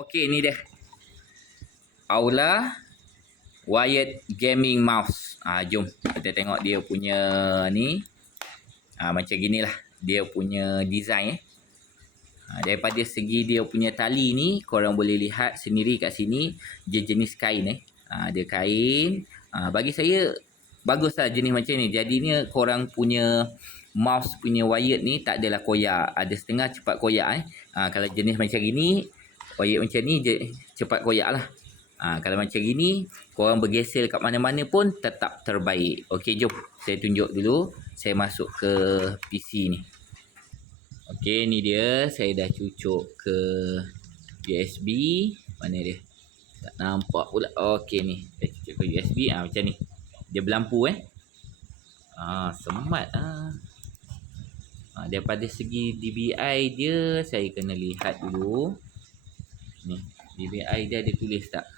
Okey, ni dia. Aula wired gaming mouse. Jom kita tengok dia punya ni. Macam ginilah dia punya design daripada segi dia punya tali ni, korang boleh lihat sendiri kat sini, dia jenis kain dia kain. Bagi saya baguslah jenis macam ni. Jadinya korang punya mouse punya wired ni tak adalah koyak. Ada setengah cepat koyak kalau jenis macam gini, wired macam ni cepat koyak lah. Kalau macam gini, korang bergesel kat mana-mana pun tetap terbaik. Okey, jom saya tunjuk dulu. Saya masuk ke PC ni. Okey, ni dia. Saya dah cucuk ke USB. Mana dia? Tak nampak pula. Okey ni. Saya cucuk ke USB. Macam ni. Dia berlampu semat daripada segi DBI dia, saya kena lihat dulu. Ni, DBI dia ada tulis tak?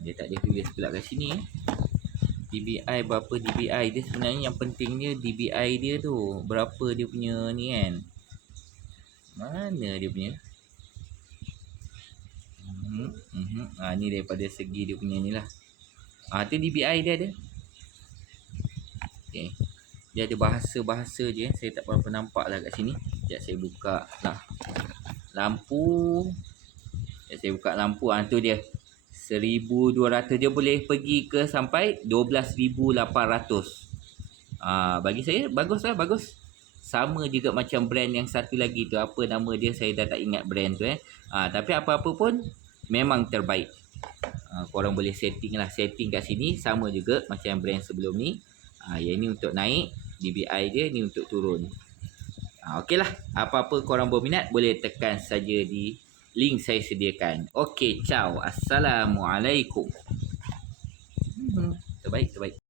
Dia tak ada tulis pula kat sini DBI berapa DBI dia sebenarnya. Yang pentingnya DBI dia tu berapa dia punya ni kan. Mana dia punya? Ni daripada segi dia punya ni lah. Tu DBI dia ada. Okay. Dia ada bahasa-bahasa je. Saya tak berapa nampak lah kat sini. Sekejap saya buka lah lampu. Saya buka lampu. Tu dia 1200. Dia boleh pergi ke sampai 12,800. Bagi saya bagus lah, bagus. Sama juga macam brand yang satu lagi tu. Apa nama dia, saya dah tak ingat brand tu tapi apa-apa pun memang terbaik. Korang boleh setting lah. Setting kat sini sama juga macam brand sebelum ni. Yang ni untuk naik DBI dia, ni untuk turun. Okey lah. Apa-apa korang berminat boleh tekan saja di link saya sediakan. Okey, ciao. Assalamualaikum. Terbaik, terbaik.